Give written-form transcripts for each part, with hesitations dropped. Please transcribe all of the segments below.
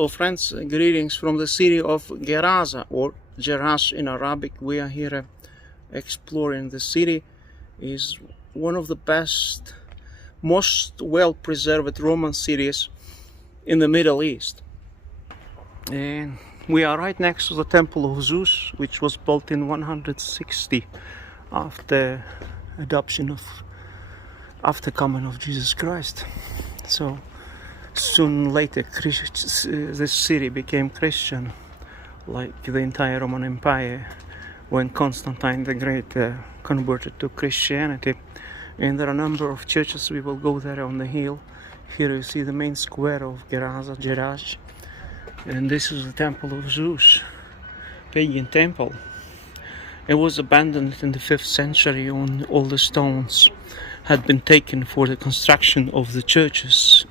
Hello friends, greetings from the city of Gerasa or Jerash in Arabic. We are here exploring the city. Is one of the best, most well-preserved Roman cities in the Middle East. And we are right next to the Temple of Zeus, which was built in 160 after coming of Jesus Christ. So soon later, this city became Christian, like the entire Roman Empire, when Constantine the Great converted to Christianity. And there are a number of churches. We will go there on the hill. Here you see the main square of Gerasa, Jerash, and this is the Temple of Zeus, pagan temple. It was abandoned in the 5th century when all the stones had been taken for the construction of the churches.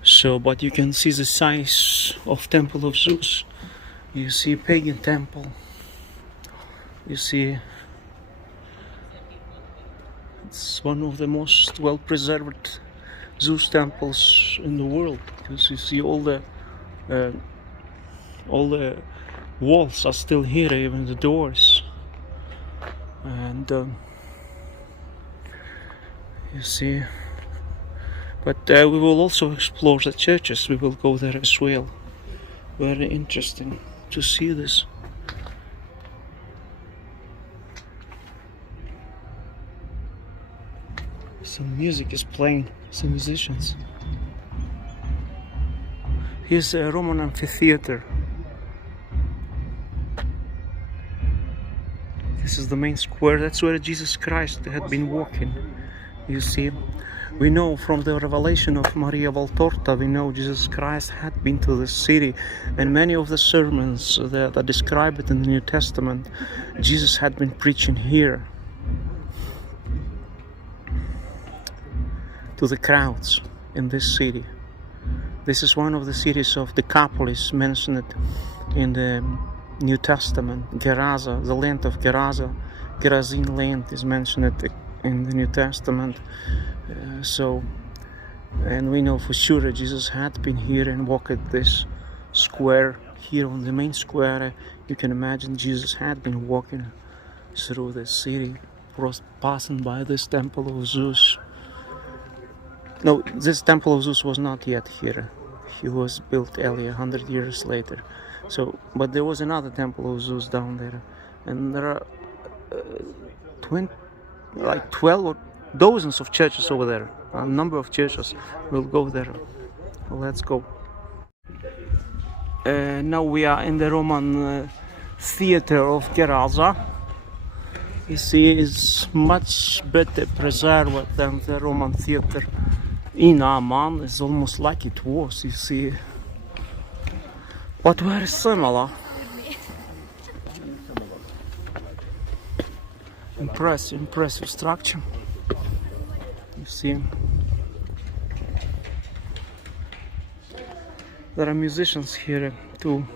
So, but you can see the size of Temple of Zeus. You see pagan temple. You see it's one of the most well-preserved Zeus temples in the world, because you see all the walls are still here, even the doors. And you see. But we will also explore the churches. We will go there as well. Very interesting to see this. Some music is playing, some musicians. Here's a Roman amphitheater. This is the main square. That's where Jesus Christ had been walking. You see. We know from the revelation of Maria Valtorta, we know Jesus Christ had been to this city, and many of the sermons that describe it in the New Testament, Jesus had been preaching here to the crowds in this city. This is one of the cities of Decapolis mentioned in the New Testament. Gerasa, the land of Gerasa, Gerasene land is mentioned in the New Testament. And we know for sure that Jesus had been here and walked this square here on the main square. You can imagine Jesus had been walking through the city, passing by this Temple of Zeus. No, this Temple of Zeus was not yet here. He was built earlier, 100 years later. So, but there was another Temple of Zeus down there, and there are 12 or dozens of churches over there. A number of churches. We'll go there. Let's go. Now we are in the Roman theater of Gerasa. You see, it's much better preserved than the Roman theater in Amman. It's almost like it was, you see, but very similar. Impressive structure. You see, there are musicians here too,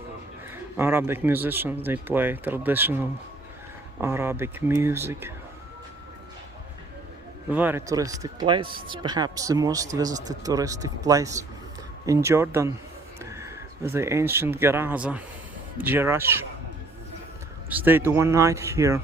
Arabic musicians. They play traditional Arabic music. Very touristic place. It's perhaps the most visited touristic place in Jordan. The ancient Gerasa, Jerash. Stayed one night here.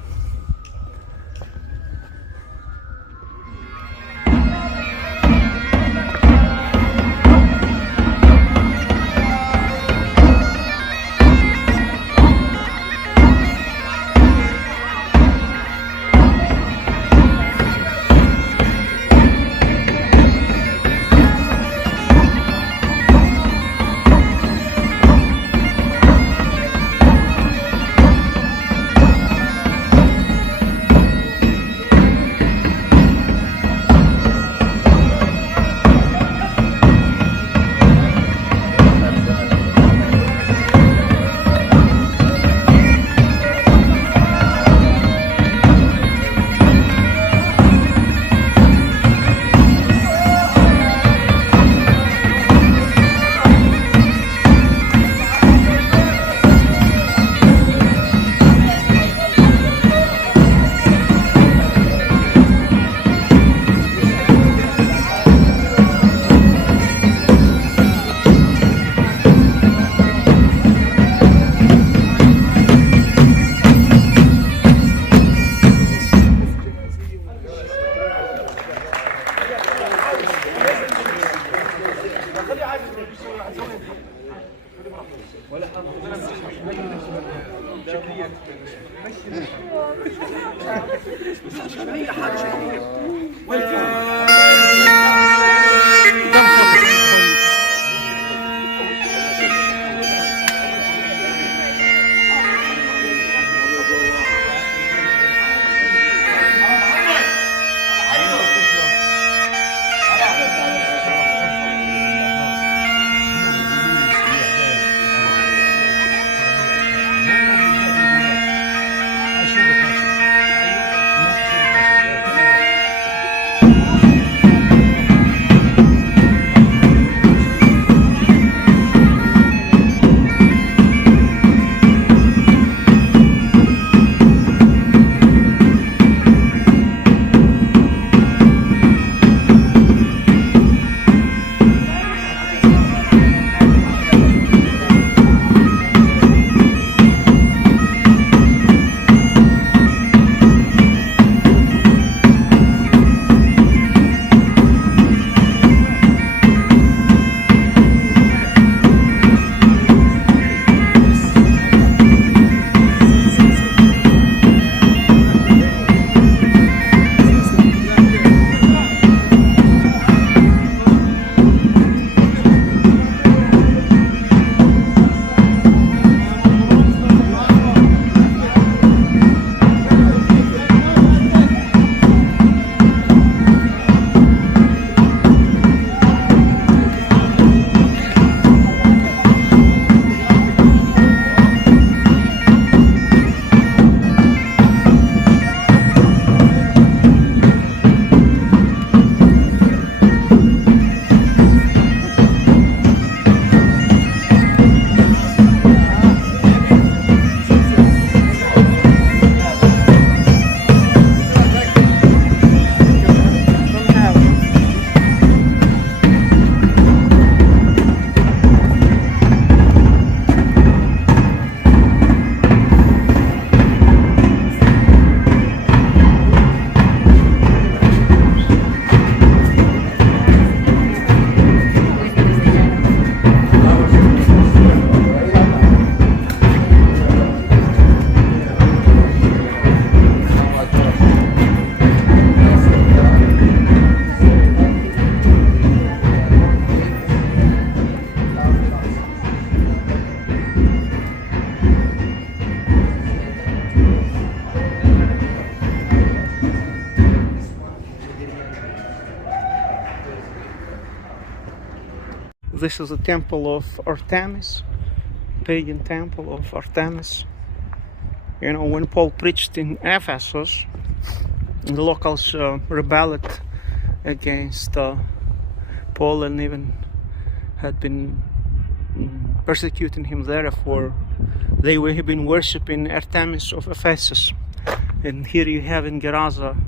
This is the temple of Artemis, pagan temple of Artemis. You know, when Paul preached in Ephesus, the locals rebelled against Paul and even had been persecuting him. Therefore, they have been worshipping Artemis of Ephesus. And here you have in Gerasa,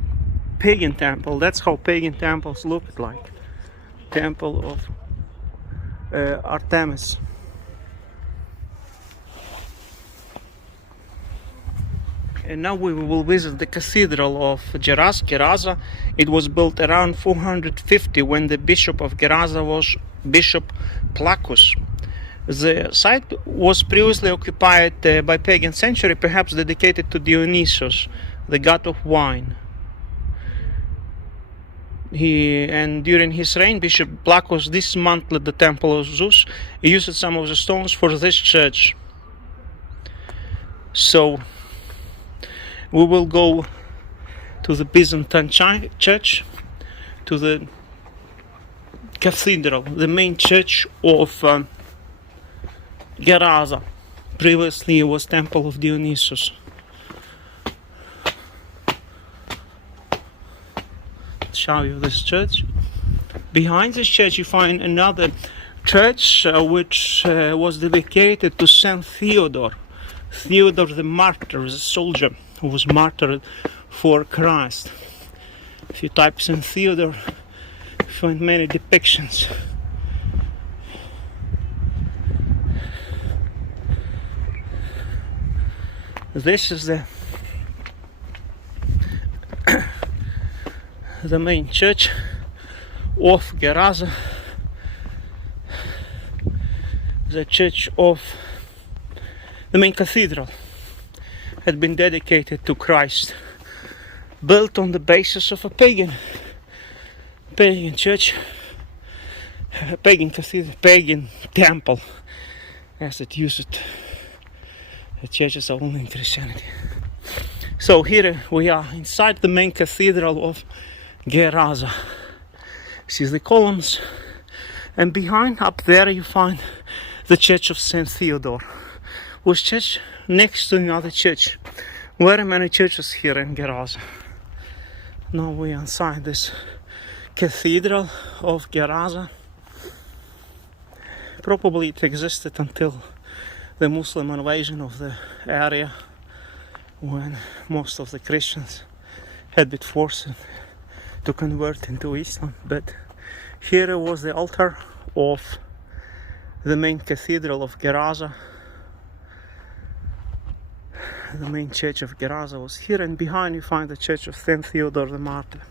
pagan temple. That's how pagan temples looked like. Temple of Artemis. And now we will visit the cathedral of Jerash, Gerasa. It was built around 450 when the bishop of Gerasa was Bishop Placus. The site was previously occupied by pagan sanctuary, perhaps dedicated to Dionysus, the god of wine. And during his reign, Bishop Placus dismantled the temple of Zeus. He used some of the stones for this church. So we will go to the Byzantine church, to the cathedral, the main church of Gerasa. Previously it was temple of Dionysus. Show you this church. Behind this church you find another church which was dedicated to Saint Theodore. Theodore the martyr, the soldier who was martyred for Christ. If you type Saint Theodore, you find many depictions. This is the main church of Gerasa. the church of the main cathedral had been dedicated to Christ, built on the basis of a pagan church, a pagan cathedral, pagan temple, as it used. The churches are only in Christianity. So here we are inside the main cathedral of Gerasa. See the columns, and behind up there you find the church of Saint Theodore, which church next to another church. Very many churches here in Gerasa. Now we are inside this cathedral of Gerasa. Probably it existed until the Muslim invasion of the area, when most of the Christians had been forced to convert into Islam. But here was the altar of the main cathedral of Gerasa. The main church of Gerasa was here, and behind you find the church of Saint Theodore the Martyr.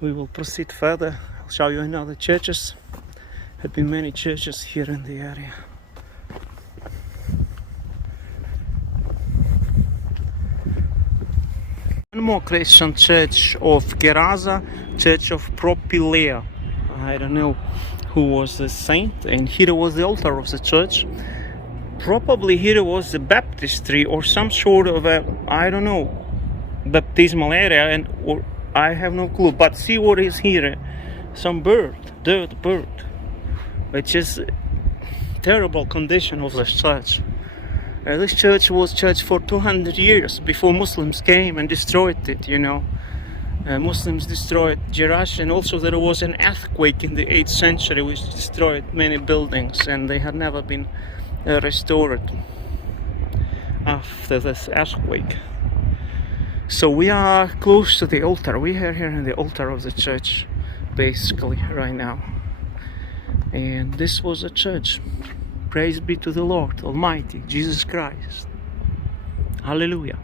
We will proceed further. I'll show you another churches. Had been many churches here in the area. One more Christian church of Gerasa, church of Propylea. I don't know who was the saint, and here was the altar of the church. Probably here was the baptistry or some sort of a, I don't know, baptismal area, and or I have no clue. But see what is here, some dead bird, which is terrible condition of this church. This church was church for 200 years before Muslims came and destroyed it, you know. Muslims destroyed Jerash, and also there was an earthquake in the 8th century which destroyed many buildings, and they had never been restored after this earthquake. So we are close to the altar. We are here in the altar of the church basically right now, and this was a church. Praise be to the Lord Almighty, Jesus Christ. Hallelujah.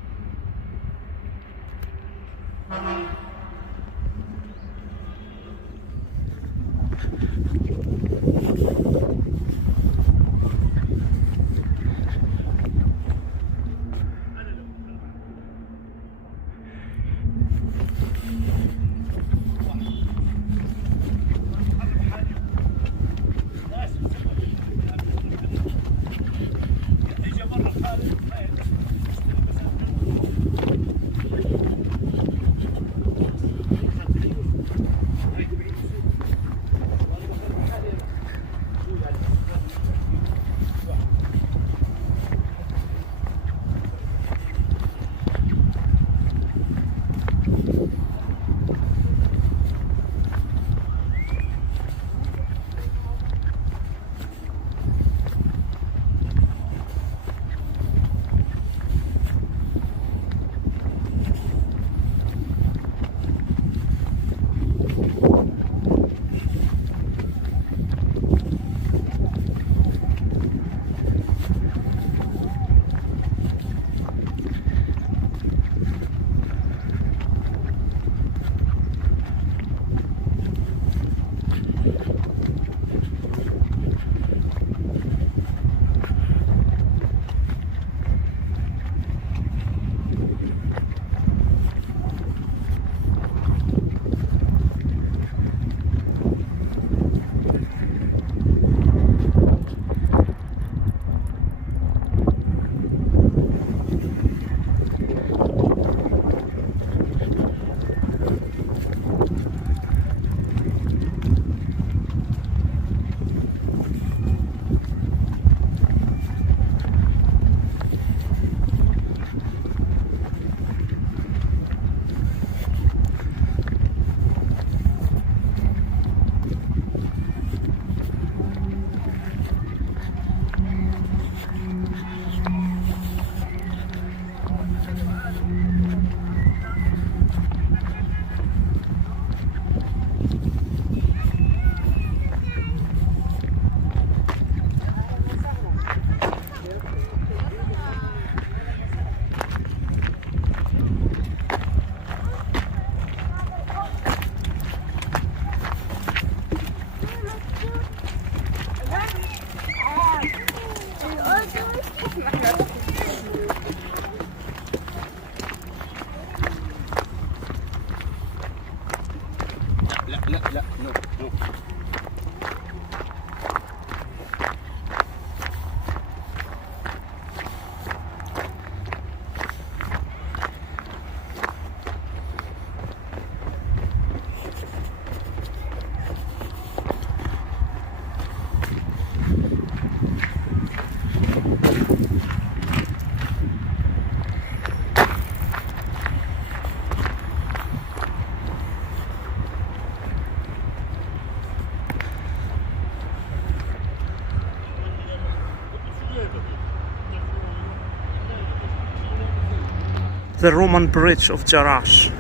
The Roman bridge of Jerash.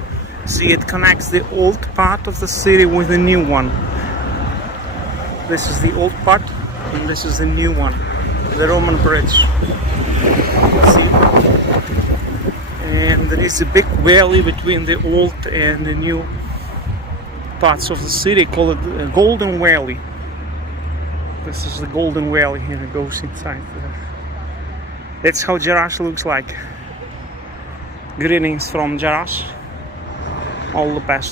See, it connects the old part of the city with the new one. This is the old part, and this is the new one, the Roman bridge. See? And there is a big valley between the old and the new parts of the city, called it Golden Valley. This is the Golden Valley, here it goes inside there. That's how Jerash looks like. Greetings from Jerash. All the best.